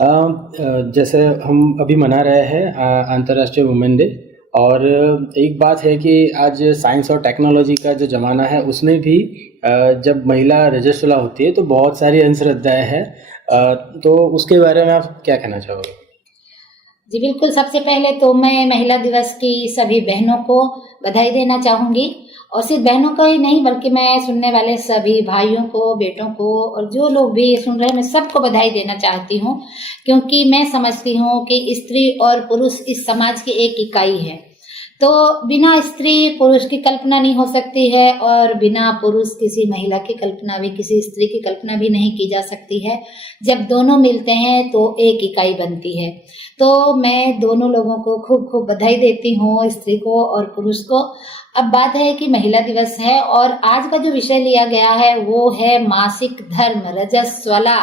जैसे हम अभी मना रहे हैं अंतर्राष्ट्रीय वुमेन डे। और एक बात है कि आज साइंस और टेक्नोलॉजी का जो ज़माना है उसमें भी जब महिला रजस्वला होती है तो बहुत सारी अंधश्रद्धाएं हैं। तो उसके बारे में आप क्या कहना चाहोगे? जी बिल्कुल, सबसे पहले तो मैं महिला दिवस की सभी बहनों को बधाई देना चाहूँगी। और सिर्फ बहनों को ही नहीं बल्कि मैं सुनने वाले सभी भाइयों को, बेटों को और जो लोग भी सुन रहे हैं, मैं सबको बधाई देना चाहती हूँ। क्योंकि मैं समझती हूँ कि स्त्री और पुरुष इस समाज की एक इकाई है। तो बिना स्त्री पुरुष की कल्पना नहीं हो सकती है, और बिना पुरुष किसी महिला की कल्पना भी, किसी स्त्री की कल्पना भी नहीं की जा सकती है। जब दोनों मिलते हैं तो एक इकाई बनती है। तो मैं दोनों लोगों को खूब खूब बधाई देती हूँ, स्त्री को और पुरुष को। अब बात है कि महिला दिवस है और आज का जो विषय लिया गया है वो है मासिक धर्म, रजस्वला,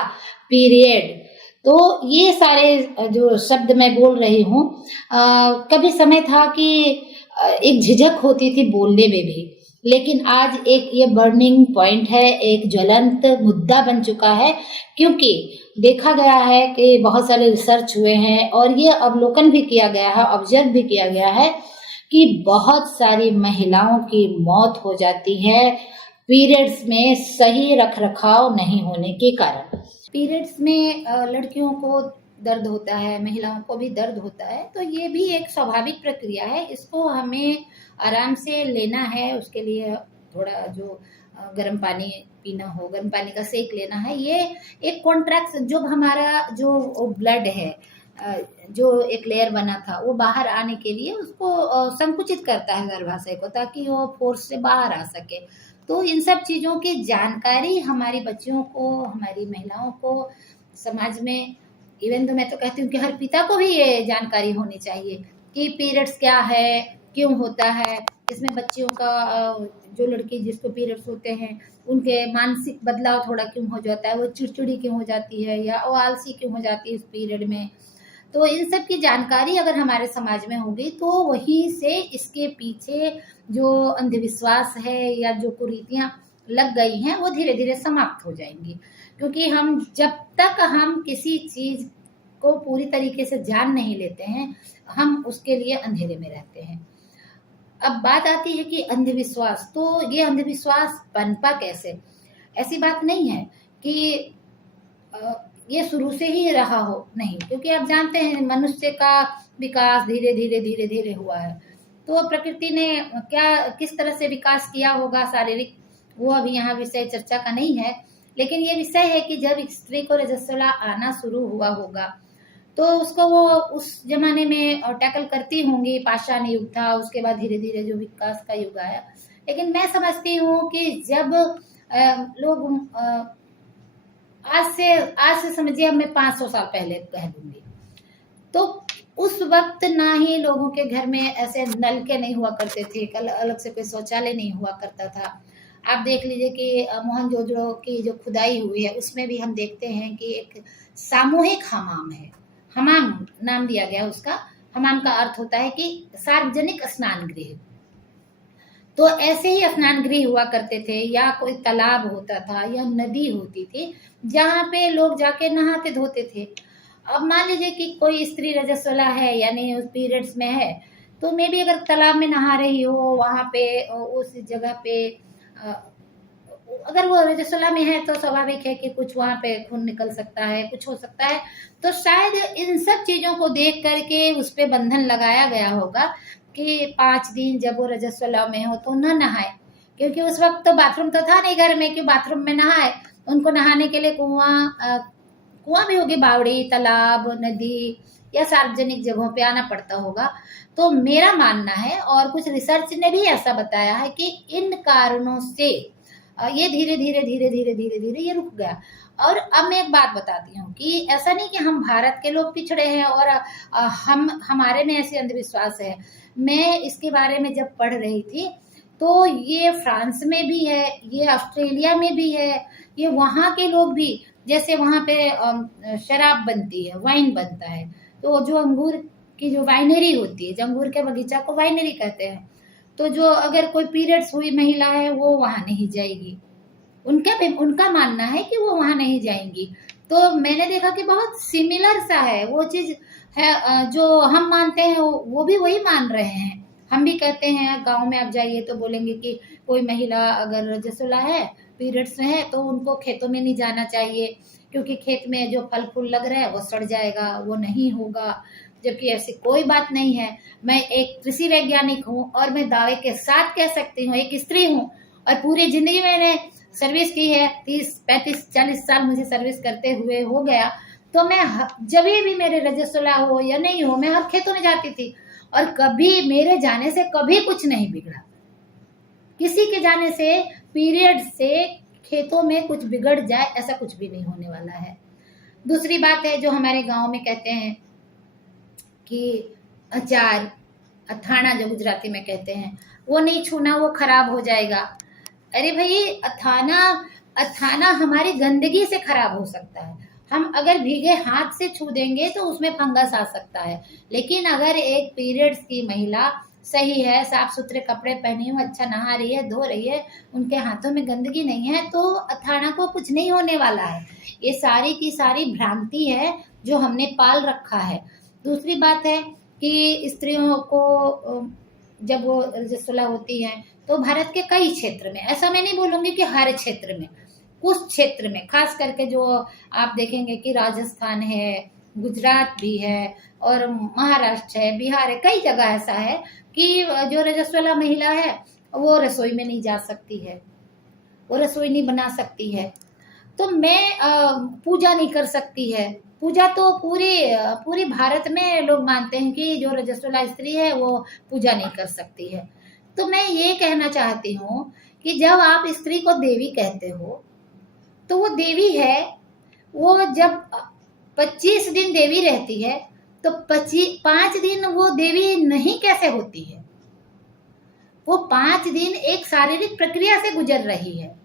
पीरियड। तो ये सारे जो शब्द मैं बोल रही हूँ, कभी समय था कि एक झिझक होती थी बोलने में भी, लेकिन आज एक ये बर्निंग पॉइंट है, एक ज्वलंत मुद्दा बन चुका है। क्योंकि देखा गया है कि बहुत सारे रिसर्च हुए हैं और ये अवलोकन भी किया गया है, ऑब्जर्व भी किया गया है कि बहुत सारी महिलाओं की मौत हो जाती है पीरियड्स में सही रखरखाव नहीं होने के कारण। पीरियड्स में लड़कियों को दर्द होता है, महिलाओं को भी दर्द होता है, तो ये भी एक स्वाभाविक प्रक्रिया है। इसको हमें आराम से लेना है। उसके लिए थोड़ा जो गर्म पानी पीना हो, गर्म पानी का सेक लेना है। ये एक कॉन्ट्रैक्ट, जो हमारा जो ब्लड है, जो एक लेयर बना था वो बाहर आने के लिए उसको संकुचित करता है गर्भाशय को, ताकि वो फोर्स से बाहर आ सके। तो इन सब चीज़ों की जानकारी हमारी बच्चियों को, हमारी महिलाओं को, समाज में, इवन तो मैं तो कहती हूँ कि हर पिता को भी ये जानकारी होनी चाहिए कि पीरियड्स क्या है, क्यों होता है, इसमें बच्चियों का, जो लड़की जिसको पीरियड्स होते हैं उनके मानसिक बदलाव थोड़ा क्यों हो जाता है, वो चिड़चिड़ी क्यों हो जाती है या वो आलसी क्यों हो जाती है इस पीरियड में। तो इन सब की जानकारी अगर हमारे समाज में होगी तो वहीं से इसके पीछे जो अंधविश्वास है या जो कुरीतियां लग गई हैं वो धीरे धीरे समाप्त हो जाएंगी। क्योंकि हम जब तक हम किसी चीज को पूरी तरीके से जान नहीं लेते हैं, हम उसके लिए अंधेरे में रहते हैं। अब बात आती है कि अंधविश्वास, तो ये अंधविश्वास पनपा कैसे? ऐसी बात नहीं है कि ये शुरू से ही रहा हो, नहीं। क्योंकि आप जानते हैं मनुष्य का विकास धीरे धीरे धीरे धीरे हुआ है। तो प्रकृति ने क्या, किस तरह से विकास किया होगा शारीरिक, वो अभी यहाँ विषय चर्चा का नहीं है। लेकिन ये विषय है कि जब स्त्री को रजस्वला आना शुरू हुआ होगा तो उसको वो उस जमाने में टैकल करती होंगी। पाषाण युग था, उसके बाद धीरे धीरे जो विकास का युग आया। लेकिन मैं समझती हूँ कि जब लोग आज से समझिए, अब मैं 500 साल पहले कह दूंगी, तो उस वक्त ना ही लोगों के घर में ऐसे नलके नहीं हुआ करते थे, अलग से कोई शौचालय नहीं हुआ करता था। आप देख लीजिए कि मोहनजोदड़ो की जो खुदाई हुई है उसमें भी हम देखते हैं कि एक सामूहिक हमाम है। हमाम नाम दिया गया उसका। हमाम का अर्थ होता है कि सार्वजनिक स्नान गृह। तो ऐसे ही स्नान गृह हुआ करते थे, या कोई तालाब होता था या नदी होती थी जहाँ पे लोग जाके नहाते धोते थे। अब मान लीजिए कि कोई स्त्री रजस्वला है, यानी उस पीरियड्स में है, तो मे भी अगर तालाब में नहा रही हो वहाँ पे, उस जगह पे, अगर वो रजस्वला में है तो स्वाभाविक है कि कुछ वहाँ पे खून निकल सकता है, कुछ हो सकता है। तो शायद इन सब चीजों को देख करके उस पे बंधन लगाया गया होगा कि 5 दिन जब वो रजस्वला में हो तो न नहाए। क्योंकि उस वक्त तो बाथरूम तो था नहीं घर में कि बाथरूम में नहाए। उनको नहाने के लिए कुआं भी होगी, बावड़ी, तालाब, नदी या सार्वजनिक जगहों पे आना पड़ता होगा। तो मेरा मानना है, और कुछ रिसर्च ने भी ऐसा बताया है, कि इन कारणों से ये धीरे धीरे धीरे धीरे धीरे धीरे ये रुक गया। और अब मैं एक बात बताती हूँ कि ऐसा नहीं कि हम भारत के लोग पिछड़े हैं और हम हमारे में ऐसे अंधविश्वास है। मैं इसके बारे में जब पढ़ रही थी तो ये फ्रांस में भी है, ये ऑस्ट्रेलिया में भी है, ये वहाँ के लोग भी, जैसे वहाँ पे शराब बनती है, वाइन बनता है, तो जो अंगूर की जो वाइनरी होती है, जो अंगूर के बगीचा को वाइनरी कहते हैं, तो जो अगर कोई पीरियड्स हुई महिला है वो वहां नहीं जाएगी। उनका मानना है कि वो वहां नहीं जाएंगी। तो मैंने देखा कि बहुत सिमिलर सा है वो चीज है। जो हम मानते हैं वो भी वही मान रहे हैं। हम भी कहते हैं, गांव में आप जाइए तो बोलेंगे कि कोई महिला अगर रजस्वला है, पीरियड्स में है, तो उनको खेतों में नहीं जाना चाहिए, क्योंकि खेत में जो फल फूल लग रहा है वो सड़ जाएगा, वो नहीं होगा। जबकि ऐसी कोई बात नहीं है। मैं एक कृषि वैज्ञानिक हूँ और मैं दावे के साथ कह सकती हूँ, एक स्त्री हूँ और पूरी जिंदगी मैंने सर्विस की है, 30 35 40 साल मुझे सर्विस करते हुए हो गया। तो मैं जब भी मेरे रजस्वला हो या नहीं हो, मैं हर खेतों में जाती थी और कभी मेरे जाने से कभी कुछ नहीं बिगड़ा। किसी के जाने से, पीरियड से खेतों में कुछ बिगड़ जाए, ऐसा कुछ भी नहीं होने वाला है। दूसरी बात है, जो हमारे गांव में कहते हैं कि अचार, अथाना जो गुजराती में कहते हैं, वो नहीं छूना, वो खराब हो जाएगा। अरे भाई, अथाना अथाना हमारी गंदगी से खराब हो सकता है। हम अगर भीगे हाथ से छू देंगे तो उसमें फंगस आ सकता है। लेकिन अगर एक पीरियड्स की महिला सही है, साफ सुथरे कपड़े पहनी हो, अच्छा नहा रही है, धो रही है, उनके हाथों में गंदगी नहीं है, तो अथाना को कुछ नहीं होने वाला है। ये सारी की सारी भ्रांति है जो हमने पाल रखा है। दूसरी बात है कि स्त्रियों को जब वो रजस्वला होती हैं तो भारत के कई क्षेत्र में, ऐसा मैं नहीं बोलूंगी कि हर क्षेत्र में, कुछ क्षेत्र में खास करके जो आप देखेंगे कि राजस्थान है, गुजरात भी है और महाराष्ट्र है, बिहार है, कई जगह ऐसा है कि जो रजस्वला महिला है वो रसोई में नहीं जा सकती है, वो रसोई नहीं बना सकती है। तो मैं पूजा नहीं कर सकती है। पूजा तो पूरे भारत में लोग मानते हैं कि जो रजस्वला स्त्री है वो पूजा नहीं कर सकती है। तो मैं ये कहना चाहती हूँ कि जब आप स्त्री को देवी कहते हो तो वो देवी है, वो जब 25 दिन देवी रहती है तो 5 दिन वो देवी नहीं कैसे होती है? वो 5 दिन एक शारीरिक प्रक्रिया से गुजर रही है।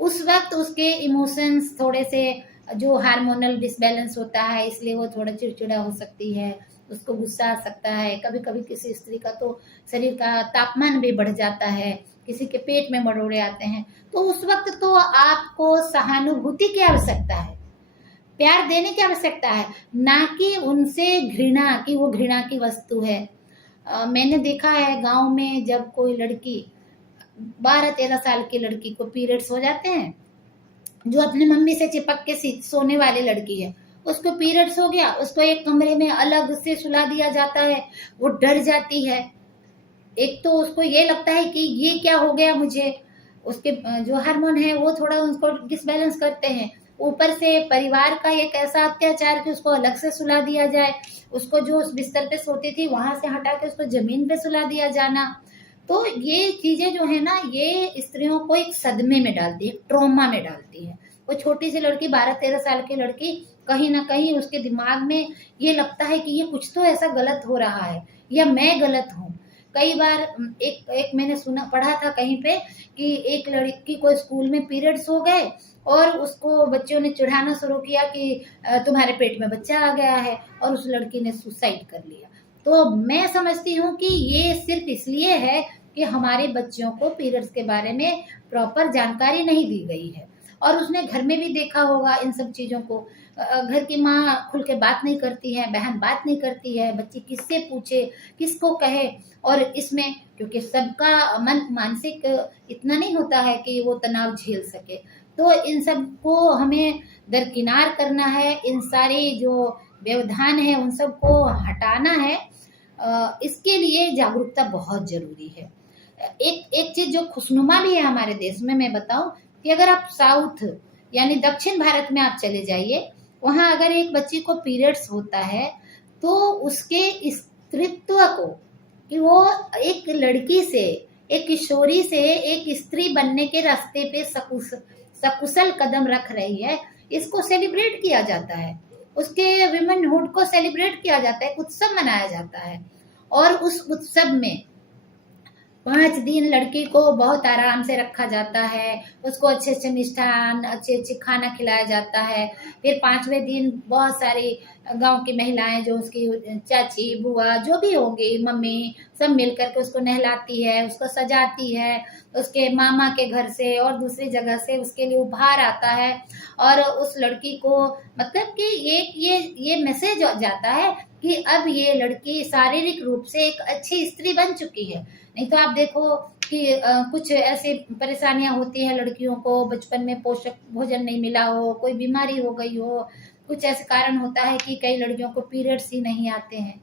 उस वक्त उसके इमोशंस थोड़े से, जो हार्मोनल डिसबैलेंस होता है, इसलिए वो थोड़ा चिड़चिड़ा हो सकती है, उसको गुस्सा आ सकता है। कभी कभी किसी स्त्री का तो शरीर का तापमान भी बढ़ जाता है, किसी के पेट में मरोड़े आते हैं। तो उस वक्त तो आपको सहानुभूति की आवश्यकता है, प्यार देने की आवश्यकता है, ना कि उनसे घृणा की वो घृणा की वस्तु है। मैंने देखा है गांव में, जब कोई लड़की 12 13 साल की लड़की को पीरियड्स हो जाते हैं, जो अपनी मम्मी से चिपक के सोने वाली लड़की है, उसको पीरियड्स हो गया, उसको एक कमरे में अलग से सुला दिया जाता है, वो डर जाती है। एक तो उसको ये लगता है कि ये क्या हो गया मुझे, उसके जो हार्मोन है वो थोड़ा उनको डिसबैलेंस करते हैं। ऊपर से परिवार का एक ऐसा अत्याचार कि उसको अलग से सुला दिया जाए, उसको जो उस बिस्तर पे सोती थी वहां से हटा के उसको जमीन पे सुला दिया जाना। तो ये चीजें जो है ना, ये स्त्रियों को एक सदमे में डालती है, ट्रॉमा में डालती है। वो छोटी सी लड़की, 12 13 साल की लड़की, कहीं ना कहीं उसके दिमाग में ये लगता है कि ये कुछ तो ऐसा गलत हो रहा है या मैं गलत हूँ। कई बार एक मैंने पढ़ा था कहीं पे कि एक लड़की को स्कूल में पीरियड्स हो गए और उसको बच्चों ने चिढ़ाना शुरू किया कि तुम्हारे पेट में बच्चा आ गया है, और उस लड़की ने सुसाइड कर लिया। तो मैं समझती हूँ कि ये सिर्फ इसलिए है कि हमारे बच्चों को पीरियड्स के बारे में प्रॉपर जानकारी नहीं दी गई है। और उसने घर में भी देखा होगा इन सब चीजों को। घर की माँ खुल के बात नहीं करती है, बहन बात नहीं करती है, बच्ची किससे पूछे, किसको कहे। और इसमें क्योंकि सबका मन मानसिक इतना नहीं होता है कि वो तनाव झेल सके, तो इन सब को हमें दरकिनार करना है। इन सारी जो व्यवधान है उन सब को हटाना है। इसके लिए जागरूकता बहुत जरूरी है। एक चीज जो खुशनुमा भी है हमारे देश में, मैं बताऊं कि अगर आप साउथ यानी दक्षिण भारत में आप चले जाइए, वहां अगर एक बच्ची को पीरियड्स होता है तो उसके स्त्रीत्व को, कि वो एक लड़की से, एक किशोरी से एक स्त्री बनने के रास्ते पे सकुशल कदम रख रही है, इसको सेलिब्रेट किया जाता है। उसके विमेनहुड को सेलिब्रेट किया जाता है, उत्सव मनाया जाता है। और उस उत्सव में 5 दिन लड़की को बहुत आराम से रखा जाता है, उसको अच्छे अच्छे मिष्ठान, अच्छे अच्छे खाना खिलाया जाता है। फिर 5वें दिन बहुत सारी गांव की महिलाएं, जो उसकी चाची बुआ जो भी होंगी, मम्मी, सब मिलकर के उसको नहलाती है, उसको सजाती है। उसके मामा के घर से और दूसरी जगह से उसके लिए उपहार आता है, और उस लड़की को मतलब कि ये मैसेज जाता है कि अब ये लड़की शारीरिक रूप से एक अच्छी स्त्री बन चुकी है। नहीं तो आप देखो कि कुछ ऐसी परेशानियां होती हैं लड़कियों को, बचपन में पोषक भोजन नहीं मिला हो, कोई बीमारी हो गई हो, कुछ ऐसे कारण होता है कि कई लड़कियों को पीरियड्स ही नहीं आते हैं,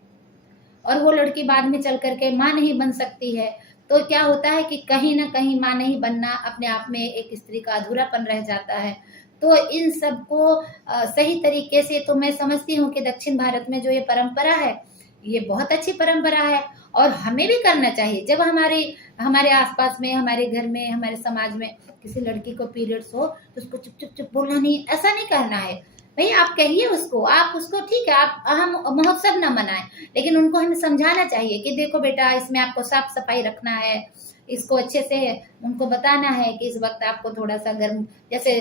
और वो लड़की बाद में चल करके माँ नहीं बन सकती है। तो क्या होता है कि कहीं ना कहीं माँ नहीं बनना अपने आप में एक स्त्री का अधूरापन रह जाता है। तो इन सब को सही तरीके से, तो मैं समझती हूँ कि दक्षिण भारत में जो ये परंपरा है, ये बहुत अच्छी परंपरा है, और हमें भी करना चाहिए। जब हमारे आसपास में, हमारे घर में, हमारे समाज में किसी लड़की को पीरियड्स हो तो उसको चुप चुप चुप बोलना नहीं, ऐसा नहीं करना है भाई। आप कहिए उसको, आप उसको ठीक है, आप हम महोत्सव न मनाएं, लेकिन उनको हमें समझाना चाहिए कि देखो बेटा, इसमें आपको साफ सफाई रखना है, इसको अच्छे से उनको बताना है कि इस वक्त आपको थोड़ा सा गर्म, जैसे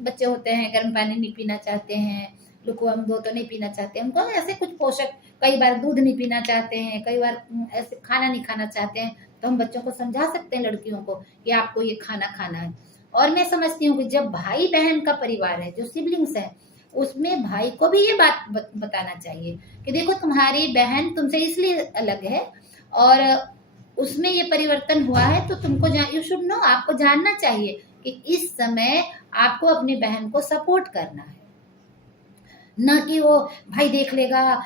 बच्चे होते हैं गर्म पानी नहीं पीना चाहते हैं, लुकवाम दो तो नहीं पीना चाहते हैं, उनको ऐसे कुछ पोषक, कई बार दूध नहीं पीना चाहते हैं, कई बार ऐसे खाना नहीं खाना चाहते हैं, तो हम बच्चों को समझा सकते हैं, लड़कियों को, कि आपको ये खाना खाना है। और मैं समझती हूँ कि जब भाई बहन का परिवार है, जो सिबलिंग्स है, उसमें भाई को भी ये बात बताना चाहिए कि देखो तुम्हारी बहन तुमसे इसलिए अलग है, और उसमें ये परिवर्तन हुआ है, तो तुमको यू शुड नो, आपको जानना चाहिए कि इस समय आपको अपनी बहन को सपोर्ट करना है, ना कि वो भाई देख लेगा,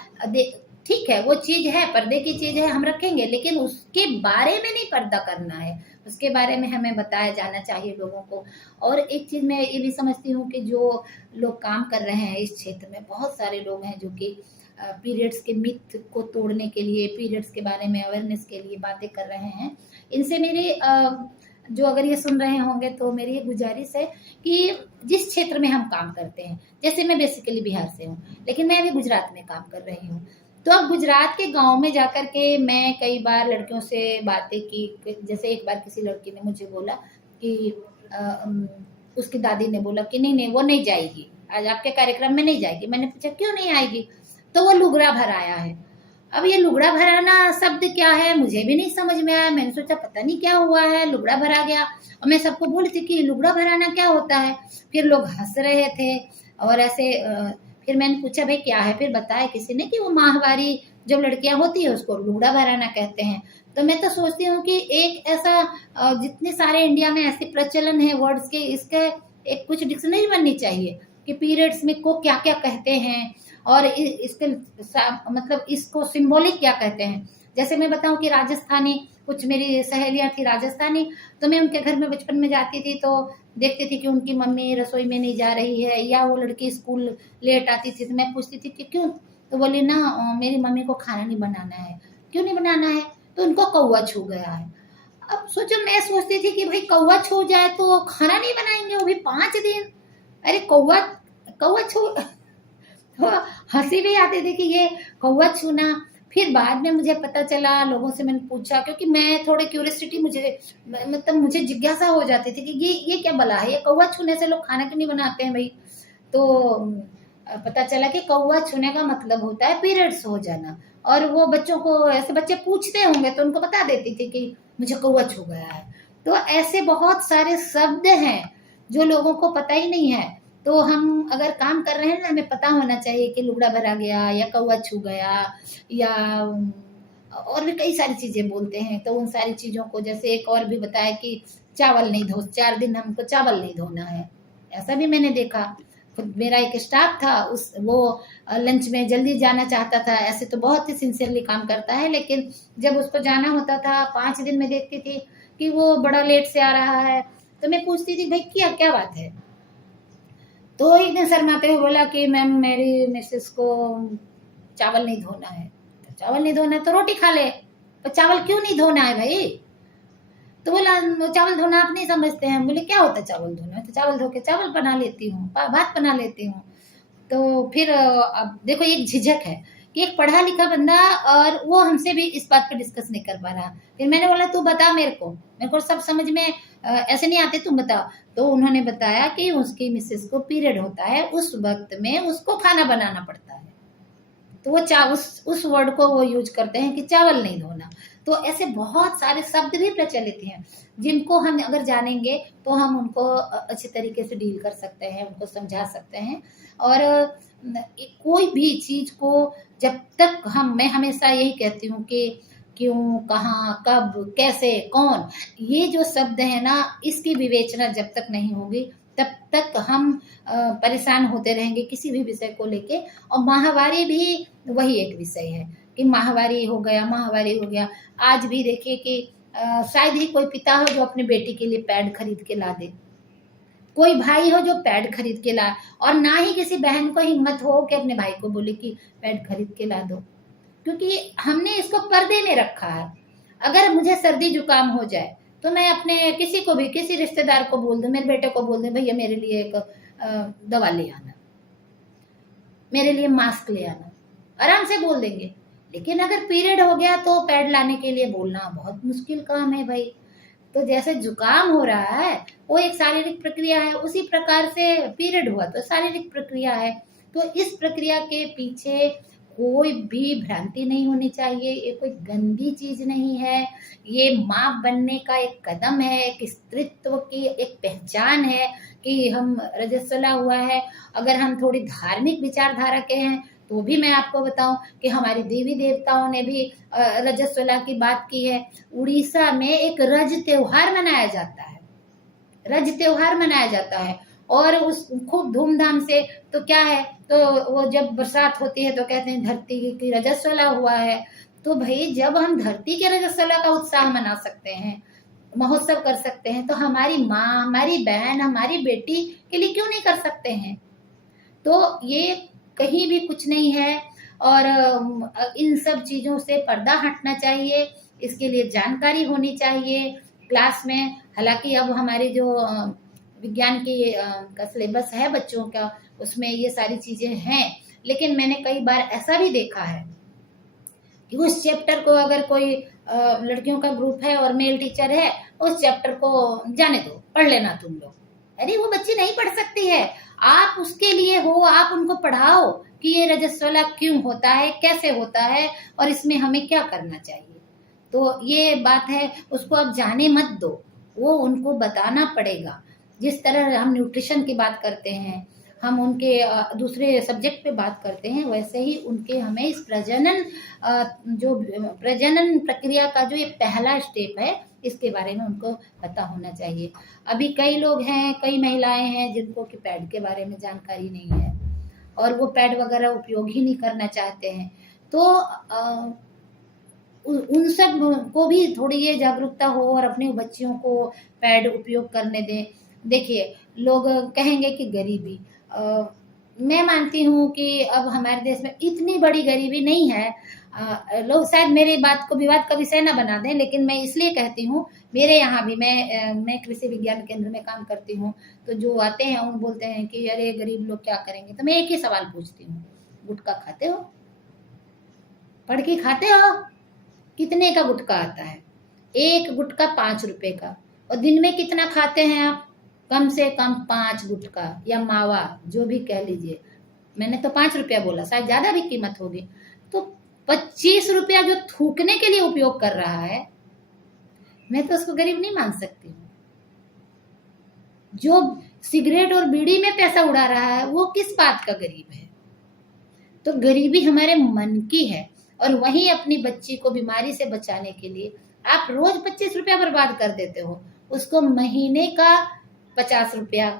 ठीक है वो चीज है, पर्दे की चीज है, हम रखेंगे, लेकिन उसके बारे में नहीं पर्दा करना है, उसके बारे में हमें बताया जाना चाहिए लोगों को। और एक चीज मैं ये भी समझती हूँ कि जो लोग काम कर रहे हैं इस क्षेत्र में, बहुत सारे लोग हैं जो कि पीरियड्स के मिथ को तोड़ने के लिए, पीरियड्स के बारे में अवेयरनेस के लिए बातें कर रहे हैं। इनसे मेरी जो अगर ये सुन रहे होंगे तो मेरी ये गुजारिश है कि जिस क्षेत्र में हम काम करते हैं, जैसे मैं बेसिकली बिहार से हूँ, लेकिन मैं अभी गुजरात में काम कर रही हूँ, तो अब गुजरात के गांव में जाकर के मैं कई बार लड़कियों से बातें की। जैसे एक बार किसी लड़की ने मुझे बोला कि उसकी दादी ने बोला कि नहीं नहीं वो नहीं जाएगी, आज आपके कार्यक्रम में नहीं जाएगी। मैंने पूछा क्यों नहीं आएगी, तो वो लुगड़ा भराया है। अब ये लुगड़ा भराना शब्द क्या है मुझे भी नहीं समझ में आया। मैंने सोचा पता नहीं क्या हुआ है, लुगड़ा भरा गया, और मैं सबको बोली थी कि लुगड़ा भराना क्या होता है। फिर लोग हंस रहे थे और ऐसे फिर मैंने पूछा भाई क्या है, फिर बताया किसी ने कि वो माहवारी जब लड़कियां होती है उसको लुगड़ा भराना कहते हैं। तो मैं तो सोचती हूँ कि एक ऐसा जितने सारे इंडिया में ऐसे प्रचलन है वर्ड्स के, इसके एक कुछ डिक्शनरी बननी चाहिए कि पीरियड्स में को क्या क्या कहते हैं, और इसके मतलब इसको सिंबॉलिक क्या कहते हैं। जैसे मैं बताऊं कि राजस्थानी, कुछ मेरी सहेलियां थी राजस्थानी, तो मैं उनके घर में बचपन में जाती थी तो देखती थी कि उनकी मम्मी रसोई में नहीं जा रही है, या वो लड़की स्कूल लेट आती थी, तो मैं पूछती थी कि क्यों, तो बोली ना मेरी मम्मी को खाना नहीं बनाना है। क्यों नहीं बनाना है, तो उनको कौवा छू गया है। अब सोचो, मैं सोचती थी कि भाई कौवा छू जाए तो खाना नहीं बनाएंगे, वो भी 5 दिन। अरे कौवा छू तो हंसी भी आती थी कि ये कौवा छूना। फिर बाद में मुझे पता चला, लोगों से मैंने पूछा, क्योंकि मैं थोड़े क्यूरियोसिटी, मुझे जिज्ञासा हो जाती थी कि ये क्या बला है, ये कौवा छूने से लोग खाना क्यों नहीं बनाते हैं भाई। तो पता चला कि कौवा छूने का मतलब होता है पीरियड्स हो जाना। और वो बच्चों को, ऐसे बच्चे पूछते होंगे तो उनको बता देती थी कि मुझे कौवा छू गया है। तो ऐसे बहुत सारे शब्द हैं जो लोगों को पता ही नहीं है। तो हम अगर काम कर रहे हैं ना, हमें पता होना चाहिए कि लुगड़ा भरा गया या कौवा छू गया, या और भी कई सारी चीजें बोलते हैं। तो उन सारी चीजों को, जैसे एक और भी बताया कि चावल नहीं धो, 4 दिन हमको चावल नहीं धोना है, ऐसा भी मैंने देखा। खुद मेरा एक स्टाफ था, वो लंच में जल्दी जाना चाहता था, ऐसे तो बहुत ही सिंसियरली काम करता है, लेकिन जब उसको जाना होता था 5 दिन में देखती थी कि वो बड़ा लेट से आ रहा है। तो मैं पूछती थी भाई क्या बात है। तो एक दिन शर्माते हुए बोला कि मैम मेरी मिसेस को चावल नहीं धोना है। तो चावल नहीं धोना है तो रोटी खा ले, तो चावल क्यों नहीं धोना है भाई। तो बोला चावल धोना आप नहीं समझते हैं। बोले क्या होता है चावल धोना, तो चावल धो के चावल बना लेती हूँ, भात बना लेती हूँ। तो फिर अब देखो एक झिझक है कि एक पढ़ा लिखा बंदा और वो हमसे भी इस बात पे डिस्कस नहीं कर पा रहा। फिर मैंने बोला तू बता मेरे को सब समझ में ऐसे नहीं आते, तुम बता। तो उन्होंने बताया कि उसकी मिसेस को पीरियड होता है, उस वक्त में उसको खाना बनाना पड़ता है, तो वो उस वर्ड को वो यूज करते हैं कि चावल नहीं धोना। तो ऐसे बहुत सारे शब्द भी प्रचलित हैं जिनको हम अगर जानेंगे तो हम उनको अच्छे तरीके से डील कर सकते हैं, उनको समझा सकते हैं। और कोई भी चीज को जब तक मैं हमेशा यही कहती हूँ कि क्यों, कहाँ, कब, कैसे, कौन, ये जो शब्द है ना, इसकी विवेचना जब तक नहीं होगी तब तक हम परेशान होते रहेंगे किसी भी विषय को लेके। और माहवारी भी वही एक विषय है कि माहवारी हो गया। आज भी देखिए कि शायद ही कोई पिता हो जो अपने बेटी के लिए पैड खरीद के ला दे, कोई भाई हो जो पैड खरीद के ला, और ना ही किसी बहन को हिम्मत हो कि अपने भाई को बोले कि पैड खरीद के ला दो, क्योंकि हमने इसको पर्दे में रखा है। अगर मुझे सर्दी जुकाम हो जाए तो मैं अपने किसी को भी, किसी रिश्तेदार को बोल दूं, मेरे बेटे को बोल दूं, भैया मेरे लिए एक दवा ले आना, मेरे लिए मास्क ले आना, आराम से बोल देंगे। लेकिन अगर पीरियड हो गया तो पैड लाने के लिए बोलना बहुत मुश्किल काम है भाई। तो जैसे जुकाम हो रहा है वो एक शारीरिक प्रक्रिया है, उसी प्रकार से पीरियड हुआ तो शारीरिक प्रक्रिया है। तो इस प्रक्रिया के पीछे कोई भी भ्रांति नहीं होनी चाहिए, ये कोई गंदी चीज नहीं है, ये माँ बनने का एक कदम है, एक स्त्रीत्व की एक पहचान है कि हम रजस्वला हुआ है। अगर हम थोड़ी धार्मिक विचारधारा के हैं तो भी मैं आपको बताऊं कि हमारी देवी देवताओं ने भी रजस्वला की बात की है। उड़ीसा में एक रज त्योहार मनाया जाता है, रज त्योहार मनाया जाता है, और उस खूब धूमधाम से। तो क्या है, तो वो जब बरसात होती है तो कहते हैं धरती की रजस्वला हुआ है। तो भाई जब हम धरती के रजस्वला का उत्साह मना सकते हैं, महोत्सव कर सकते हैं, तो हमारी माँ, हमारी बहन, हमारी बेटी के लिए क्यों नहीं कर सकते हैं। तो ये कहीं भी कुछ नहीं है, और इन सब चीजों से पर्दा हटना चाहिए, इसके लिए जानकारी होनी चाहिए क्लास में। हालांकि अब हमारी जो विज्ञान की का सिलेबस है बच्चों का, उसमें ये सारी चीजें हैं, लेकिन मैंने कई बार ऐसा भी देखा है कि उस चैप्टर को अगर कोई लड़कियों का ग्रुप है और मेल टीचर है, उस चैप्टर को जाने दो, पढ़ लेना तुम लोग। अरे वो बच्ची नहीं पढ़ सकती है, आप उसके लिए हो, आप उनको पढ़ाओ कि ये रजस्वला क्यों होता है, कैसे होता है, और इसमें हमें क्या करना चाहिए। तो ये बात है, उसको आप जाने मत दो, वो उनको बताना पड़ेगा। जिस तरह हम न्यूट्रिशन की बात करते हैं, हम उनके दूसरे सब्जेक्ट पे बात करते हैं, वैसे ही उनके हमें इस जो प्रजनन प्रक्रिया का जो ये पहला स्टेप है, इसके बारे में उनको पता होना चाहिए। अभी कई लोग हैं, कई महिलाएं हैं जिनको कि पैड के बारे में जानकारी नहीं है, और वो पैड वगैरह उपयोग ही नहीं करना चाहते हैं। तो उन सब को भी थोड़ी ये जागरूकता हो और अपने बच्चियों को पैड उपयोग करने दें। देखिए, लोग कहेंगे कि गरीबी, मैं मानती हूँ कि अब हमारे देश में इतनी बड़ी गरीबी नहीं है। लोग शायद मेरी बात को विवाद का विषय न बना दें, लेकिन मैं इसलिए कहती हूँ, मेरे यहाँ भी मैं कृषि विज्ञान केंद्र में काम करती हूँ, तो जो आते हैं उन बोलते हैं कि अरे गरीब लोग क्या करेंगे। तो मैं एक ही सवाल पूछती हूँ, गुटखा खाते हो? पढ़ के खाते हो? कितने का गुटखा आता है? एक गुटखा 5 रुपए का, और दिन में कितना खाते हैं आप? कम से कम 5 गुटखा या मावा, जो भी कह लीजिए। मैंने तो 5 रुपया बोला, शायद ज्यादा भी कीमत होगी। तो 25 रुपया जो थूकने के लिए उपयोग कर रहा है, मैं तो उसको गरीब नहीं मान सकती हूँ। जो सिगरेट और बीड़ी में पैसा उड़ा रहा है, वो किस बात का गरीब है? तो गरीबी हमारे मन की है, और वहीं अपनी बच्ची को बीमारी से बचाने के लिए आप रोज 25 रुपया बर्बाद कर देते हो, उसको महीने का 50 रुपया,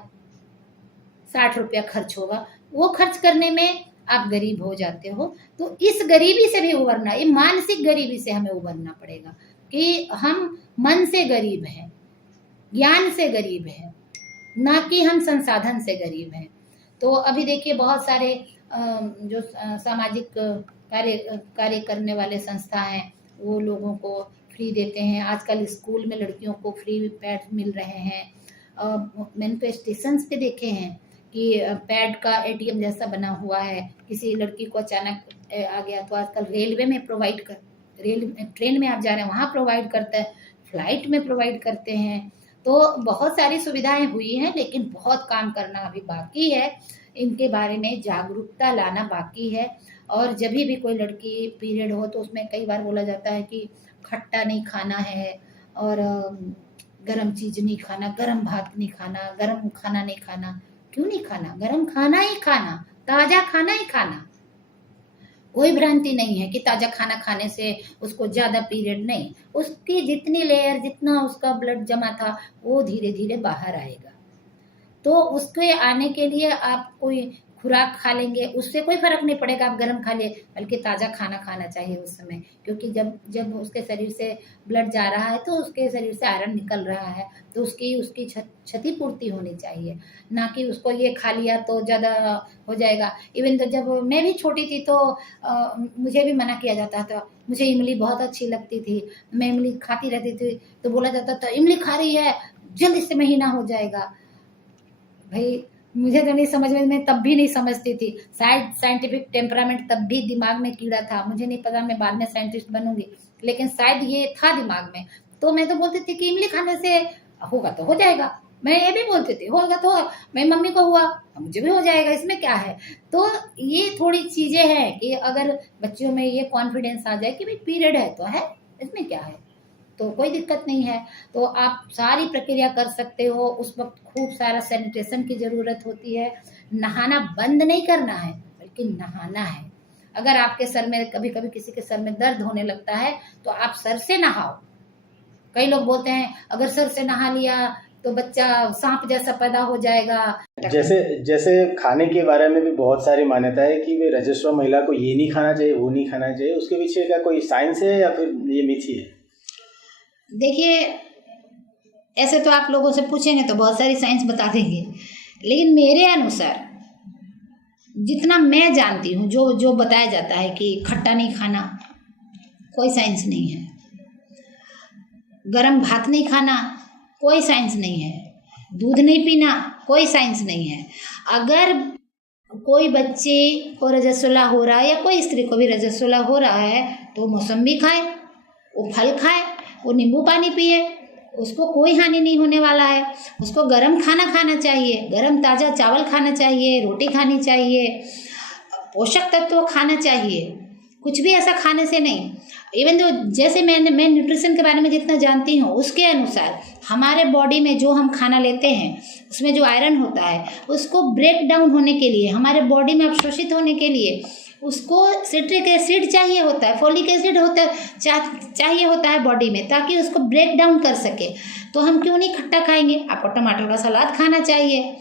60 रुपया खर्च होगा, वो खर्च करने में आप गरीब हो जाते हो। तो इस गरीबी से भी उबरना, ये मानसिक गरीबी से हमें उबरना पड़ेगा कि हम मन से गरीब हैं, ज्ञान से गरीब हैं, ना कि हम संसाधन से गरीब हैं। तो अभी देखिए, बहुत सारे जो सामाजिक कार्य करने वाले संस्था हैं, वो लोगों को फ्री देते हैं। आजकल स्कूल में लड़कियों को फ्री पैड मिल रहे हैं। मैंने तो स्टेशंस पे देखे हैं कि पैड का ATM जैसा बना हुआ है। किसी लड़की को अचानक आ गया, तो आजकल रेलवे में प्रोवाइड कर ट्रेन में आप जा रहे हैं वहाँ प्रोवाइड करता है, फ्लाइट में प्रोवाइड करते हैं। तो बहुत सारी सुविधाएं हुई हैं, लेकिन बहुत काम करना अभी बाकी है। इनके बारे में जागरूकता लाना बाकी है। और जब भी कोई लड़की पीरियड हो तो उसमें कई बार बोला जाता है कि खट्टा नहीं खाना है, और गरम चीज़ नहीं खाना, गरम भात नहीं खाना, गरम खाना नहीं खाना। क्यों नहीं खाना? गरम खाना ही खाना, ताज़ा खाना ही खाना। कोई भ्रांति नहीं है कि ताज़ा खाना खाने से उसको ज़्यादा पीरियड नहीं, उसकी जितनी लेयर, जितना उसका ब्लड जमा था वो धीरे धीरे बाहर आएगा। तो उसके आने के लिए आप कोई खुराक खा लेंगे उससे कोई फर्क नहीं पड़ेगा, आप गर्म खा लिए, बल्कि ताज़ा खाना खाना चाहिए उस समय, क्योंकि जब जब उसके शरीर से ब्लड जा रहा है तो उसके शरीर से आयरन निकल रहा है, तो उसकी क्षतिपूर्ति होनी चाहिए, ना कि उसको ये खा लिया तो ज़्यादा हो जाएगा। इवन तो जब मैं भी छोटी थी तो मुझे भी मना किया जाता था। मुझे इमली बहुत अच्छी लगती थी, मैं इमली खाती रहती थी, तो बोला जाता था इमली खा रही है जल्दी से महीना हो जाएगा। भाई मुझे तो नहीं समझ में, मैं तब भी नहीं समझती थी, शायद साइंटिफिक टेम्परामेंट तब भी दिमाग में कीड़ा था, मुझे नहीं पता, मैं बाद में साइंटिस्ट बनूंगी, लेकिन शायद ये था दिमाग में। तो मैं तो बोलती थी कि इमली खाने से होगा तो हो जाएगा, मैं ये भी बोलती थी होगा तो होगा, मेरी मम्मी को हुआ मुझे भी हो जाएगा, इसमें क्या है। तो ये थोड़ी चीजें हैं कि अगर बच्चों में ये कॉन्फिडेंस आ जाए कि भाई पीरियड है तो है, इसमें क्या है, तो कोई दिक्कत नहीं है। तो आप सारी प्रक्रिया कर सकते हो। उस वक्त खूब सारा सैनिटेशन की ज़रूरत होती है। नहाना बंद नहीं करना है, बल्कि नहाना है। अगर आपके सर में कभी कभी किसी के सर में दर्द होने लगता है तो आप सर से नहाओ। कई लोग बोलते हैं अगर सर से नहा लिया तो बच्चा सांप जैसा पैदा हो जाएगा। जैसे जैसे खाने के बारे में भी बहुत सारी मान्यता है कि वे रजस्वला महिला को ये नहीं खाना चाहिए, वो नहीं खाना चाहिए, उसके पीछे का कोई साइंस है या फिर ये मिथ ही है? देखिए, ऐसे तो आप लोगों से पूछेंगे तो बहुत सारी साइंस बता देंगे, लेकिन मेरे अनुसार जितना मैं जानती हूँ, जो जो बताया जाता है कि खट्टा नहीं खाना, कोई साइंस नहीं है। गरम भात नहीं खाना, कोई साइंस नहीं है। दूध नहीं पीना, कोई साइंस नहीं है। अगर कोई बच्चे को रजस्वला हो रहा है या कोई स्त्री को भी रजस्वला हो रहा है तो मौसम्बी खाए, वो फल खाए, वो नींबू पानी पिए, उसको कोई हानि नहीं होने वाला है। उसको गरम खाना खाना चाहिए, गरम ताज़ा चावल खाना चाहिए, रोटी खानी चाहिए, पोषक तत्व खाना चाहिए, कुछ भी ऐसा खाने से नहीं। इवन तो जैसे मैं न्यूट्रिशन के बारे में जितना जानती हूँ उसके अनुसार हमारे बॉडी में जो हम खाना लेते हैं उसमें जो आयरन होता है उसको ब्रेक डाउन होने के लिए, हमारे बॉडी में अवशोषित होने के लिए उसको सिट्रिक एसिड चाहिए होता है, फोलिक एसिड होता है चाहिए होता है बॉडी में, ताकि उसको ब्रेक डाउन कर सके। तो हम क्यों नहीं खट्टा खाएंगे? आपको टमाटर का सलाद खाना चाहिए,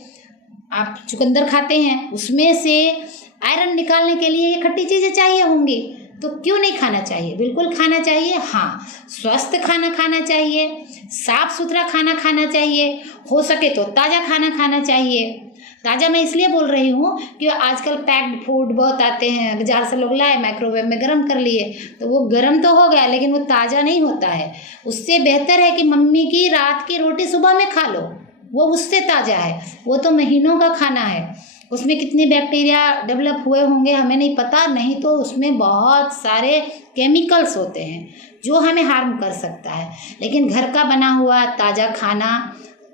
आप चुकंदर खाते हैं उसमें से आयरन निकालने के लिए ये खट्टी चीज़ें चाहिए होंगी, तो क्यों नहीं खाना चाहिए? बिल्कुल खाना चाहिए। हाँ, स्वस्थ खाना खाना चाहिए, साफ सुथरा खाना खाना चाहिए, हो सके तो ताज़ा खाना खाना चाहिए। ताज़ा मैं इसलिए बोल रही हूँ कि आजकल पैक्ड फूड बहुत आते हैं, बाजार से लोग लाए, माइक्रोवेव में गर्म कर लिए, तो वो गर्म तो हो गया लेकिन वो ताज़ा नहीं होता है। उससे बेहतर है कि मम्मी की रात की रोटी सुबह में खा लो, वो उससे ताज़ा है। वो तो महीनों का खाना है, उसमें कितने बैक्टीरिया डेवलप हुए होंगे हमें नहीं पता, नहीं तो उसमें बहुत सारे केमिकल्स होते हैं जो हमें हार्म कर सकता है। लेकिन घर का बना हुआ ताज़ा खाना,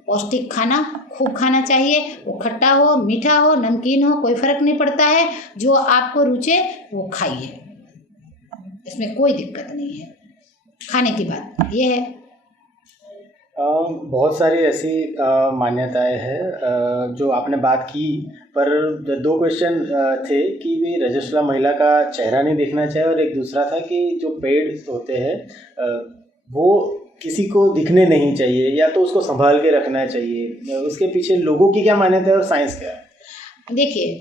पौष्टिक खाना खूब खाना चाहिए। वो खट्टा हो, मीठा हो, नमकीन हो, कोई फ़र्क नहीं पड़ता है, जो आपको रुचे वो खाइए, इसमें कोई दिक्कत नहीं है। खाने की बात ये है। बहुत सारी ऐसी मान्यताएं हैं जो आपने बात की, पर दो क्वेश्चन थे कि वे रजस्वला महिला का चेहरा नहीं देखना चाहिए, और एक दूसरा था कि जो पेड़ होते हैं वो किसी को दिखने नहीं चाहिए, या तो उसको संभाल के रखना चाहिए। उसके पीछे लोगों की क्या मान्यता है और साइंस क्या है? देखिए,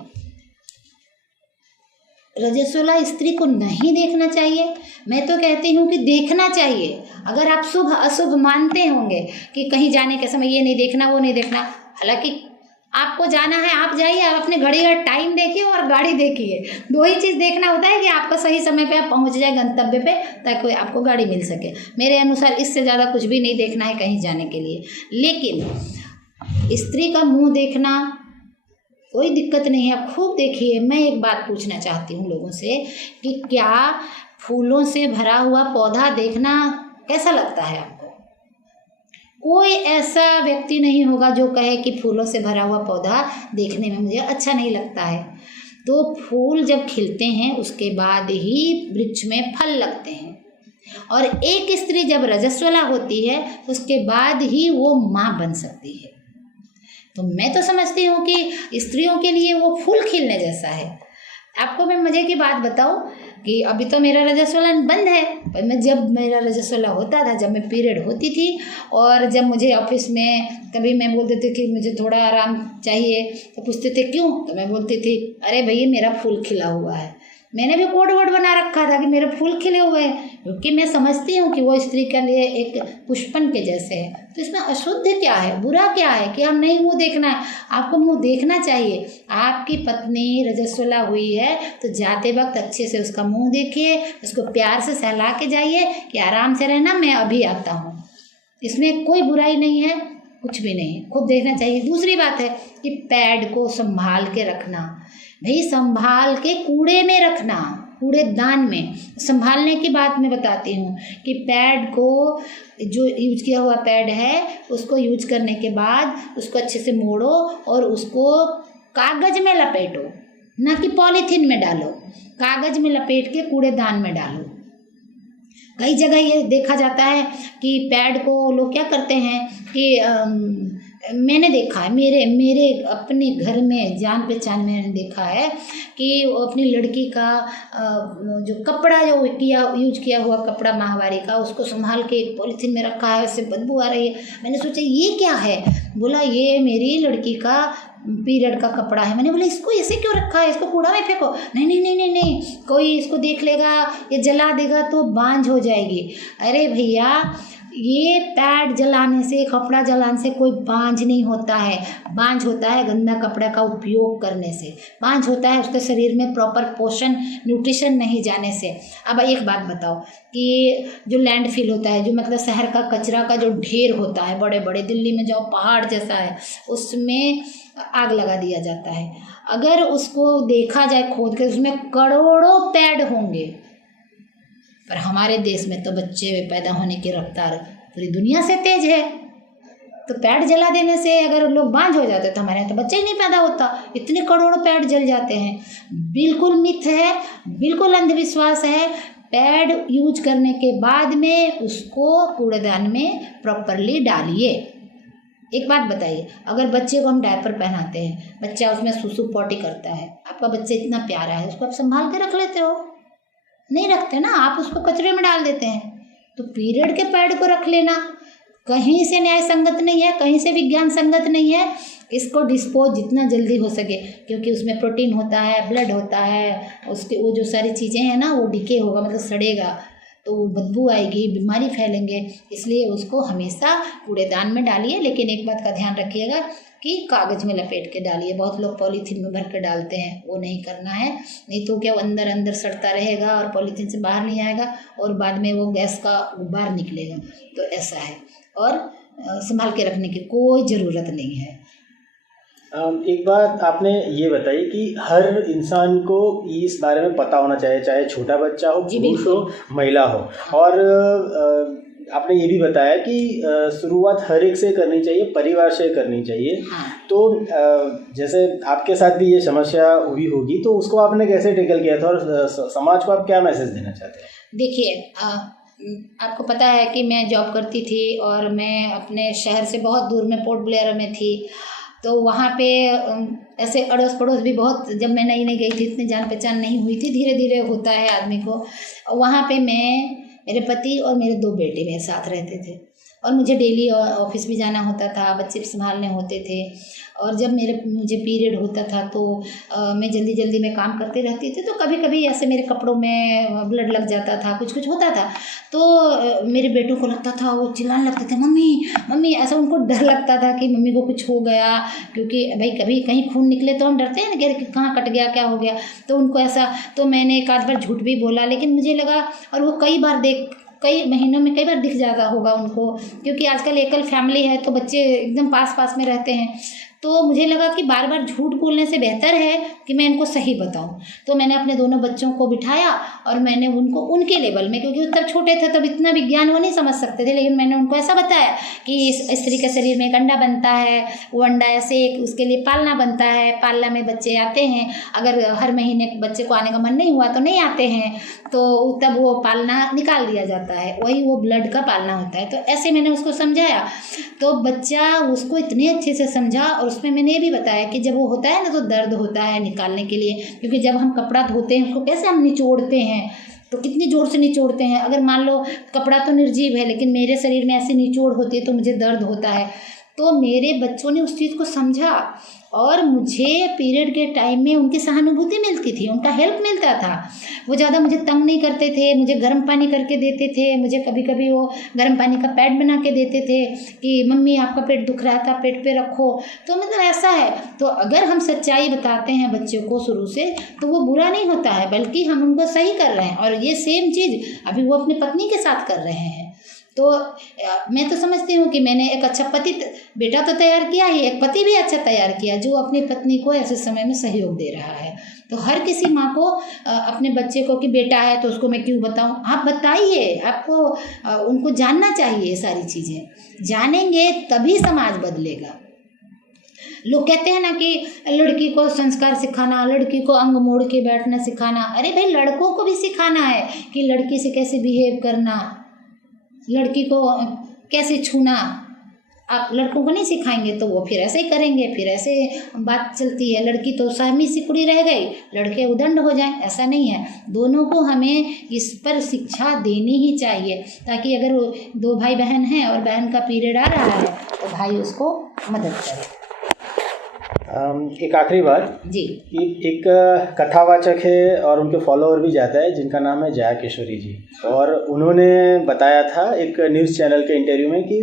रजस्वला स्त्री को नहीं देखना चाहिए, मैं तो कहती हूँ कि देखना चाहिए। अगर आप शुभ अशुभ मानते होंगे कि कहीं जाने के समय ये नहीं देखना वो नहीं देखना, हालांकि आपको जाना है आप जाइए, आप अपने घड़ी का टाइम देखिए और गाड़ी देखिए, दो ही चीज़ देखना होता है कि आपका सही समय पे आप पहुँच जाए गंतव्य पे, ताकि आपको गाड़ी मिल सके। मेरे अनुसार इससे ज़्यादा कुछ भी नहीं देखना है कहीं जाने के लिए। लेकिन स्त्री का मुँह देखना कोई दिक्कत नहीं है, आप खूब देखिए। मैं एक बात पूछना चाहती हूँ लोगों से कि क्या फूलों से भरा हुआ पौधा देखना कैसा लगता है आपको? कोई ऐसा व्यक्ति नहीं होगा जो कहे कि फूलों से भरा हुआ पौधा देखने में मुझे अच्छा नहीं लगता है। तो फूल जब खिलते हैं उसके बाद ही वृक्ष में फल लगते हैं, और एक स्त्री जब रजस्वला होती है उसके बाद ही वो माँ बन सकती है। तो मैं तो समझती हूँ कि स्त्रियों के लिए वो फूल खिलने जैसा है। आपको मैं मज़े की बात बताऊँ कि अभी तो मेरा रजस्वला बंद है, पर मैं जब मेरा रजस्वला होता था, जब मैं पीरियड होती थी और जब मुझे ऑफिस में कभी मैं बोलती थी कि मुझे थोड़ा आराम चाहिए, तो पूछते थे क्यों, तो मैं बोलती थी अरे भैया मेरा फूल खिला हुआ है। मैंने भी कोड वर्ड बना रखा था कि मेरे फूल खिले हुए हैं, क्योंकि मैं समझती हूँ कि वो स्त्री के लिए एक पुष्पन के जैसे है। तो इसमें अशुद्ध क्या है, बुरा क्या है कि हम नहीं मुँह देखना है? आपको मुँह देखना चाहिए। आपकी पत्नी रजस्वला हुई है तो जाते वक्त अच्छे से उसका मुँह देखिए, उसको प्यार से सहला के जाइए कि आराम से रहना, मैं अभी आता हूँ। इसमें कोई बुराई नहीं है, कुछ भी नहीं, खूब देखना चाहिए। दूसरी बात है कि पैड को संभाल के रखना। भाई संभाल के कूड़े में रखना, कूड़ेदान में। संभालने की बात मैं बताती हूँ कि पैड को, जो यूज किया हुआ पैड है उसको यूज करने के बाद उसको अच्छे से मोड़ो और उसको कागज में लपेटो, ना कि पॉलीथीन में डालो। कागज में लपेट के कूड़ेदान में डालो। कई जगह ये देखा जाता है कि पैड को लोग क्या करते हैं कि मैंने देखा है, मेरे अपने घर में जान पहचान में मैंने देखा है कि वो अपनी लड़की का जो कपड़ा जो यूज किया हुआ कपड़ा माहवारी का, उसको संभाल के एक पॉलीथीन में रखा है, उससे बदबू आ रही है। मैंने सोचा ये क्या है, बोला ये मेरी लड़की का पीरियड का कपड़ा है। मैंने बोला इसको ऐसे क्यों रखा है, इसको कूड़ा में फेंको। नहीं नहीं नहीं नहीं नहीं, कोई इसको देख लेगा या जला देगा तो बांझ हो जाएगी। अरे भैया ये पैड जलाने से, कपड़ा जलाने से कोई बांझ नहीं होता है। बांझ होता है गंदा कपड़ा का उपयोग करने से, बांझ होता है उसके शरीर में प्रॉपर पोषण न्यूट्रिशन नहीं जाने से। अब एक बात बताओ कि जो लैंडफिल होता है, जो मतलब शहर का कचरा का जो ढेर होता है, बड़े बड़े दिल्ली में जो पहाड़ जैसा है, उसमें आग लगा दिया जाता है। अगर उसको देखा जाए खोद के, उसमें करोड़ों पैड होंगे, पर हमारे देश में तो बच्चे पैदा होने की रफ्तार पूरी दुनिया से तेज है। तो पैड जला देने से अगर लोग बांझ हो जाते तो हमारे यहाँ तो बच्चे ही नहीं पैदा होता। इतने करोड़ों पैड जल जाते हैं। बिल्कुल मिथ है, बिल्कुल अंधविश्वास है। पैड यूज करने के बाद में उसको कूड़ेदान में प्रॉपरली डालिए। एक बात बताइए, अगर बच्चे को हम डायपर पहनाते हैं, बच्चा उसमें सुसु पॉटी करता है, आपका बच्चा इतना प्यारा है, उसको आप संभाल के रख लेते हो? नहीं रखते ना, आप उसको कचरे में डाल देते हैं। तो पीरियड के पैड को रख लेना। कहीं से न्याय संगत नहीं है, कहीं से विज्ञान संगत नहीं है। इसको डिस्पोज जितना जल्दी हो सके, क्योंकि उसमें प्रोटीन होता है, ब्लड होता है, उसके वो जो सारी चीज़ें हैं ना, वो डिके होगा, मतलब सड़ेगा, तो बदबू आएगी, बीमारी फैलेंगे। इसलिए उसको हमेशा कूड़ेदान में डालिए। लेकिन एक बात का ध्यान रखिएगा कि कागज़ में लपेट के डालिए। बहुत लोग पॉलीथीन में भर के डालते हैं, वो नहीं करना है। नहीं तो क्या, वो अंदर अंदर सड़ता रहेगा और पॉलीथीन से बाहर नहीं आएगा और बाद में वो गैस का बाहर निकलेगा। तो ऐसा है, और संभाल के रखने की कोई ज़रूरत नहीं है। एक बात आपने ये बताई कि हर इंसान को इस बारे में पता होना चाहिए, चाहे छोटा बच्चा हो, पुरुष हो, महिला हो। और आपने ये भी बताया कि शुरुआत हर एक से करनी चाहिए, परिवार से करनी चाहिए। हाँ। तो जैसे आपके साथ भी ये समस्या हुई होगी, तो उसको आपने कैसे टैकल किया था और समाज को आप क्या मैसेज देना चाहते हैं? देखिए, आपको पता है कि मैं जॉब करती थी और मैं अपने शहर से बहुत दूर में पोर्ट ब्लेयर में थी। तो वहाँ पे ऐसे अड़ोस पड़ोस भी बहुत, जब मैं नई नई गई थी इतनी जान पहचान नहीं हुई थी, धीरे धीरे होता है आदमी को। वहाँ पे मैं, मेरे पति और मेरे 2 बेटे मेरे साथ रहते थे और मुझे डेली ऑफिस भी जाना होता था, बच्चे भी संभालने होते थे। और जब मुझे पीरियड होता था तो मैं जल्दी जल्दी में काम करते रहती थी, तो कभी कभी ऐसे मेरे कपड़ों में ब्लड लग जाता था, कुछ कुछ होता था। तो मेरे बेटों को लगता था, वो चिल्लाने लगते थे मम्मी मम्मी, ऐसा उनको डर लगता था कि मम्मी को कुछ हो गया, क्योंकि भाई कभी कहीं खून निकले तो हम डरते हैं ना कि कहाँ कट गया, क्या हो गया। तो उनको ऐसा, तो मैंने एक आध बार झूठ भी बोला, लेकिन मुझे लगा, और वो कई बार कई महीनों में कई बार दिख जाता होगा उनको, क्योंकि आजकल एकल फैमिली है तो बच्चे एकदम पास पास में रहते हैं। तो मुझे लगा कि बार बार झूठ बोलने से बेहतर है कि मैं इनको सही बताऊं। तो मैंने अपने दोनों बच्चों को बिठाया और मैंने उनको उनके लेवल में, क्योंकि तब छोटे थे तब इतना विज्ञान वो नहीं समझ सकते थे, लेकिन मैंने उनको ऐसा बताया कि इस स्त्री के शरीर में एक अंडा बनता है, वो अंडा ऐसे उसके लिए पालना बनता है, पालना में बच्चे आते हैं, अगर हर महीने बच्चे को आने का मन नहीं हुआ तो नहीं आते हैं, तो तब वो पालना निकाल दिया जाता है, वही वो ब्लड का पालना होता है। तो ऐसे मैंने उसको समझाया, तो बच्चा उसको इतने अच्छे से समझा। और उसमें मैंने ये भी बताया कि जब वो होता है ना तो दर्द होता है निकालने के लिए, क्योंकि जब हम कपड़ा धोते हैं उसको कैसे हम निचोड़ते हैं, तो कितनी ज़ोर से निचोड़ते हैं। अगर मान लो कपड़ा तो निर्जीव है लेकिन मेरे शरीर में ऐसी निचोड़ होती है तो मुझे दर्द होता है। तो मेरे बच्चों ने उस चीज़ को समझा और मुझे पीरियड के टाइम में उनकी सहानुभूति मिलती थी, उनका हेल्प मिलता था। वो ज़्यादा मुझे तंग नहीं करते थे, मुझे गर्म पानी करके देते थे, मुझे कभी कभी वो गर्म पानी का पैड बना के देते थे कि मम्मी आपका पेट दुख रहा था पेट पे रखो। तो मतलब ऐसा है, तो अगर हम सच्चाई बताते हैं बच्चों को शुरू से तो वो बुरा नहीं होता है, बल्कि हम उनको सही कर रहे हैं। और ये सेम चीज़ अभी वो अपनी पत्नी के साथ कर रहे हैं। तो मैं तो समझती हूँ कि मैंने एक अच्छा बेटा तो तैयार किया ही, एक पति भी अच्छा तैयार किया जो अपनी पत्नी को ऐसे समय में सहयोग दे रहा है। तो हर किसी माँ को अपने बच्चे को कि बेटा है तो उसको मैं क्यों बताऊँ, आप बताइए, आपको उनको जानना चाहिए। सारी चीज़ें जानेंगे तभी समाज बदलेगा। लोग कहते हैं ना कि लड़की को संस्कार सिखाना, लड़की को अंग मोड़ के बैठना सिखाना। अरे भाई, लड़कों को भी सिखाना है कि लड़की से कैसे बिहेव करना, लड़की को कैसे छूना। आप लड़कों को नहीं सिखाएंगे तो वो फिर ऐसे ही करेंगे, फिर ऐसे बात चलती है। लड़की तो सहमी सिकुड़ी रह गई, लड़के उदंड हो जाएं, ऐसा नहीं है। दोनों को हमें इस पर शिक्षा देनी ही चाहिए, ताकि अगर दो भाई बहन हैं और बहन का पीरियड आ रहा है तो भाई उसको मदद करे। एक आखिरी बात जी, कि एक कथावाचक है और उनके फॉलोअर भी ज़्यादा है जिनका नाम है जया किशोरी जी, और उन्होंने बताया था एक न्यूज़ चैनल के इंटरव्यू में कि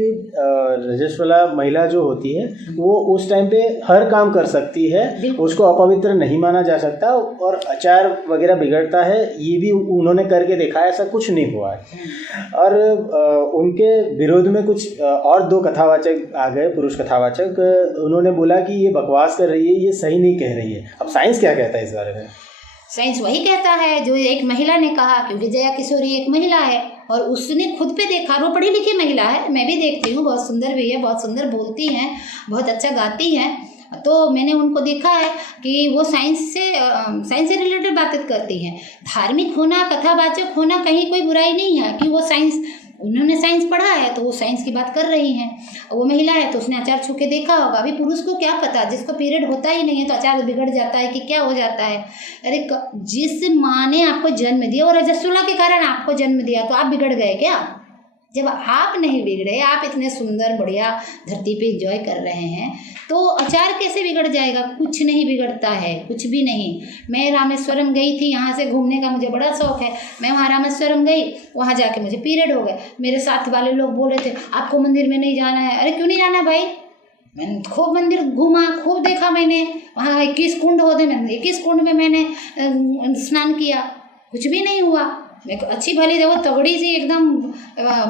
रजस्वला महिला जो होती है वो उस टाइम पे हर काम कर सकती है, उसको अपवित्र नहीं माना जा सकता, और आचार वगैरह बिगड़ता है ये भी उन्होंने करके देखा है, ऐसा कुछ नहीं हुआ है। और उनके विरोध में कुछ और दो कथावाचक आ गए, पुरुष कथावाचक, उन्होंने बोला कि ये बकवास कर रही है, ये सही नहीं कह रही है। अब साइंस क्या कहता है इस बारे में? साइंस वही कहता है जो एक महिला ने कहा, क्योंकि जया किशोरी एक महिला है और उसने खुद पे देखा, वो पढ़ी लिखी महिला है, मैं भी देखती हूँ, बहुत सुंदर भी है, बहुत सुंदर बोलती हैं, बहुत अच्छा गाती हैं। तो मैंने उनको देखा है कि वो साइंस से रिलेटेड बातें करती हैं। धार्मिक होना, कथावाचक होना कहीं कोई बुराई नहीं है कि वो साइंस, उन्होंने साइंस पढ़ा है तो वो साइंस की बात कर रही हैं। वो महिला है तो उसने अचार छू के देखा होगा। अभी पुरुष को क्या पता, जिसको पीरियड होता ही नहीं है तो अचार बिगड़ जाता है कि क्या हो जाता है। अरे जिस माँ ने आपको जन्म दिया और रजस्वला के कारण आपको जन्म दिया तो आप बिगड़ गए क्या? जब आप नहीं बिगड़े, आप इतने सुंदर बढ़िया धरती पे एंजॉय कर रहे हैं तो अचार कैसे बिगड़ जाएगा? कुछ नहीं बिगड़ता है, कुछ भी नहीं। मैं रामेश्वरम गई थी, यहाँ से घूमने का मुझे बड़ा शौक है। मैं वहाँ रामेश्वरम गई, वहाँ जाके मुझे पीरियड हो गए। मेरे साथ वाले लोग बोल रहे थे आपको मंदिर में नहीं जाना है। अरे क्यों नहीं जाना भाई? मैंने खूब मंदिर घूमा, खूब देखा मैंने। वहाँ 21 कुंड होते, मैंने 21 कुंड में मैंने स्नान किया, कुछ भी नहीं हुआ। मैं अच्छी भली देखो तगड़ी सी एकदम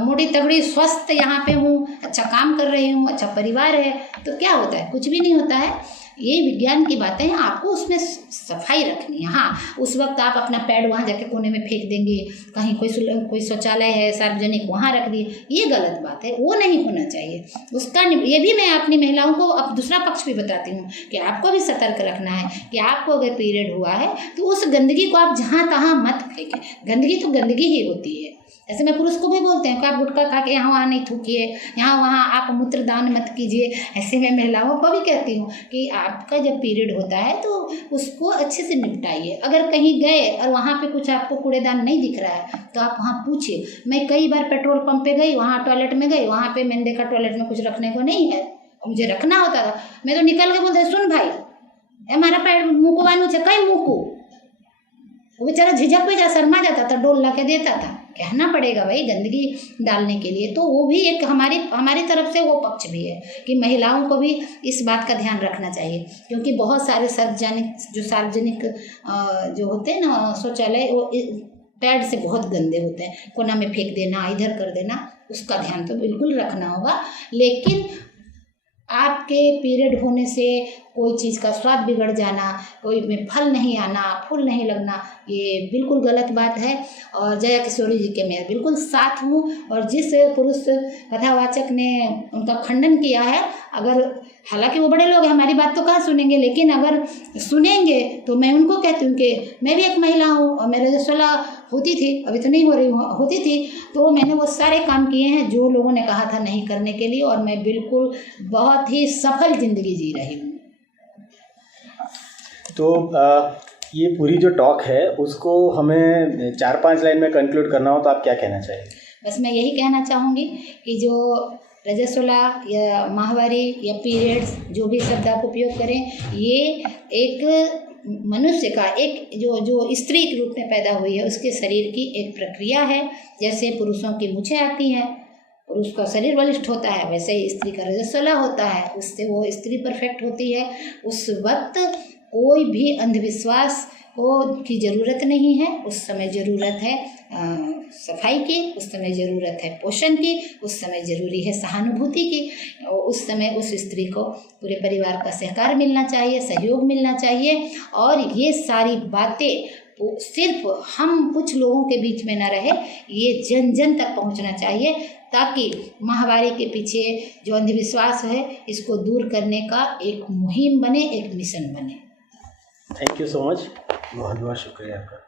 मोटी तगड़ी स्वस्थ यहाँ पे हूँ, अच्छा काम कर रही हूँ, अच्छा परिवार है, तो क्या होता है? कुछ भी नहीं होता है। ये विज्ञान की बातें हैं, आपको उसमें सफाई रखनी है। हाँ, उस वक्त आप अपना पैड वहाँ जाके कोने में फेंक देंगे, कहीं कोई शौचालय है सार्वजनिक वहाँ रख दिए, ये गलत बात है, वो नहीं होना चाहिए। उसका ये भी मैं अपनी महिलाओं को अब दूसरा पक्ष भी बताती हूँ कि आपको भी सतर्क रखना है कि आपको अगर पीरियड हुआ है तो उस गंदगी को आप जहाँ तहाँ मत फेंकें। गंदगी तो गंदगी ही होती है। ऐसे में पुरुष को भी बोलते हैं कि आप गुटखा खा के यहाँ वहाँ नहीं थूकिए, यहाँ वहाँ आप मूत्रदान मत कीजिए। ऐसे में महिलाओं को भी कहती हूँ कि आपका जब पीरियड होता है तो उसको अच्छे से निपटाइए। अगर कहीं गए और वहाँ पे कुछ आपको कूड़ेदान नहीं दिख रहा है तो आप वहाँ पूछिए। मैं कई बार पेट्रोल पंप पे गई, वहाँ टॉयलेट में गई, वहाँ पे मैंने देखा टॉयलेट में कुछ रखने को नहीं है, मुझे रखना होता था। मैं तो निकल के बोलते सुन भाई हमारा पैर मुँह को कहीं मुँह को, वो बेचारा झिझक पे जा शर्मा जाता था, डोल ला के देता था। कहना पड़ेगा भाई गंदगी डालने के लिए। तो वो भी एक हमारी तरफ से वो पक्ष भी है कि महिलाओं को भी इस बात का ध्यान रखना चाहिए, क्योंकि बहुत सारे सार्वजनिक जो होते हैं ना शौचालय, वो पैड से बहुत गंदे होते हैं, कोना में फेंक देना, इधर कर देना, उसका ध्यान तो बिल्कुल रखना होगा। लेकिन आपके पीरियड होने से कोई चीज़ का स्वाद बिगड़ जाना, कोई में फल नहीं आना, फूल नहीं लगना, ये बिल्कुल गलत बात है। और जया किशोरी जी के मैं बिल्कुल साथ हूँ। और जिस पुरुष कथावाचक ने उनका खंडन किया है, अगर हालांकि वो बड़े लोग हैं, हमारी बात तो कहाँ सुनेंगे, लेकिन अगर सुनेंगे तो मैं उनको कहती हूँ कि मैं भी एक महिला हूँ और मैं रजस्वला होती थी, अभी तो नहीं हो रही हूँ, होती थी, तो मैंने वो सारे काम किए हैं जो लोगों ने कहा था नहीं करने के लिए, और मैं बिल्कुल बहुत ही सफल ज़िंदगी जी रही हूँ। तो ये पूरी जो टॉक है उसको हमें 4-5 लाइन में कंक्लूड करना हो तो आप क्या कहना चाहेंगे? बस मैं यही कहना चाहूँगी कि जो रजस्वला या माहवारी या पीरियड्स, जो भी शब्द आप उपयोग करें, ये एक मनुष्य का, एक जो स्त्री के रूप में पैदा हुई है उसके शरीर की एक प्रक्रिया है। जैसे पुरुषों की मूछें आती हैं, पुरुष का शरीर बलिष्ठ होता है, वैसे ही स्त्री का रजस्वला होता है, उससे वो स्त्री परफेक्ट होती है। उस वक्त कोई भी अंधविश्वास की ज़रूरत नहीं है। उस समय ज़रूरत है सफाई की, उस समय ज़रूरत है पोषण की, उस समय ज़रूरी है सहानुभूति की। उस समय उस स्त्री को पूरे परिवार का सहकार मिलना चाहिए, सहयोग मिलना चाहिए। और ये सारी बातें सिर्फ हम कुछ लोगों के बीच में न रहे, ये जन जन तक पहुंचना चाहिए, ताकि माहवारी के पीछे जो अंधविश्वास है इसको दूर करने का एक मुहिम बने, एक मिशन बने। थैंक यू सो मच, बहुत बहुत शुक्रिया आपका।